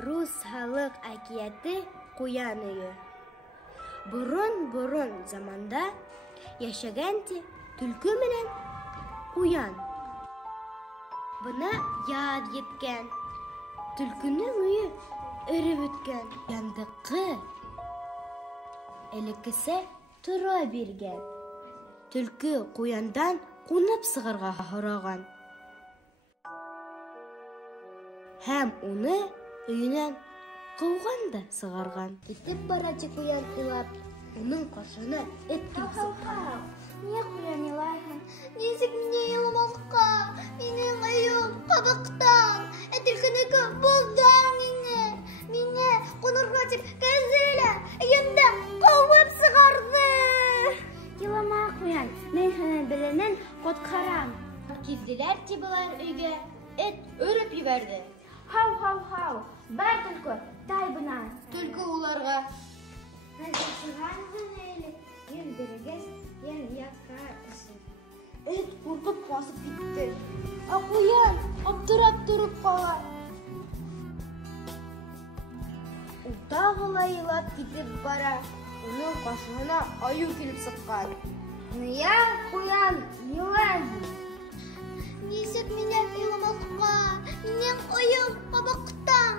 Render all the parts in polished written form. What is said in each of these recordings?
Рус халык әкияте Куян өйе. Бурын заманда яшәгәнде түлке менән Куян. Бына яд еткән. Түлкенең өйе өреп үткән. Яндыкы элеккесе тора биргән. Түлке Куяндан кунып сыгырга һораган. Һәм уны өйенән куган да сыгарган. Китеп бара Куян илап, уның кашына эт килеп сыккан. Niye Куян илайһың? Нисек мине иламаска? Минең өйем кабыктан. Түлкенеке булдан мине кунырга дип кәзелә. Өемдә куып сыгарды. Илама Куян, мин һине беләнен коткарам. Килделәр булар өйгә, эт өреп җибәрде. Хау, бар түлке, тай бына. Түлке уларга: эт куркып басып китте. Куян аптырап торып кала. Ул тагы илап китеп бара. Уның кашына аю килеп сыккан. Ния Куян илай. Нисек мине иламаска? Минең өем кабыктан.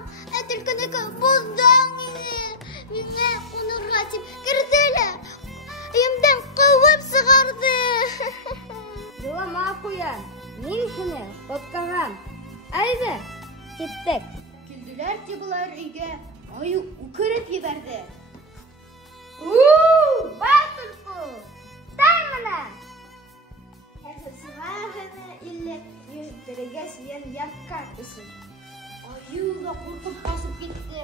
Түлкенеке булдан мине кунырга дип керделәр. Өемдән куып сыгарды. Илама Куян, мин һине коткарам. Әйдә, киттек. Килделәр булар өйгә, аю үкереп җибәрде. Бар түлке, тай менә. Сыгарды илле йөртергә син якка өсен. Аю да куркып басып китте.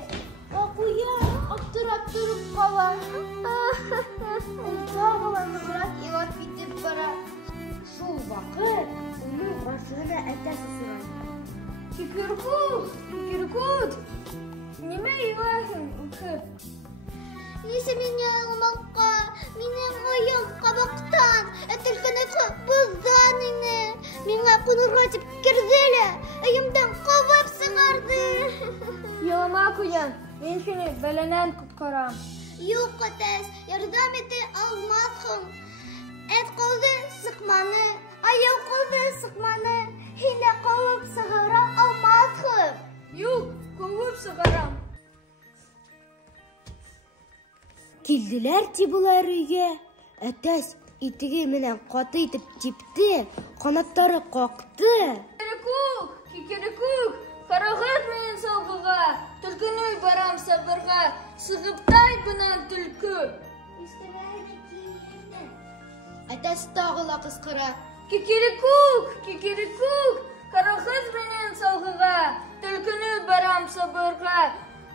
Куян аптырап торып кала. Ул тагы ныграк илап китеп бара. Шул вакыт уның башына әтәсе сыган. Кикеркут, нимә илаһың, үкеп? Нисек мине иламаска? Минең өем кабыктан. Түлкенеке булдан миңа кунырга дип керделәр. Өемдән куып сыгарды. Илама Куян, мин һине беләнен коткарам. Юк, әтәс, ярдәм ите алмассың. Эт калды сыкманы, аяу калды сыкманы. Һине куып сыгыра алмассың. Юк, куып сыгарам. Килделәр булар өйгә. Әтәс итеге менән каты итеп типте, канаттары какты. Кикеркут, карагыз минең саугыга. Түлкене барам сабырга, сыгып тай бынан түлке. Әтәс тагы ла кычкыра. Кикеркут, карагыз минең саугыга. Түлкене барам сабырга,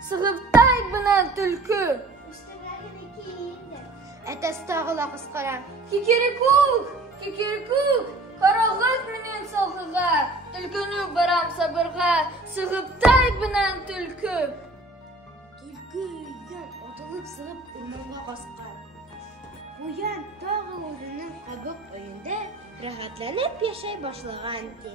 сыгып тай бынан түлке. Әтәс тагы ла кычкыра. Кикеркут, карагыз минең саугыга. Түлкене барам сабырга, сыгып тай бынан түлке. Түлке өйдән атылып сыгып урманга качкан. Куян тагы үзенең кабык өендә рәхәтләнеп яшәй башлаган ди.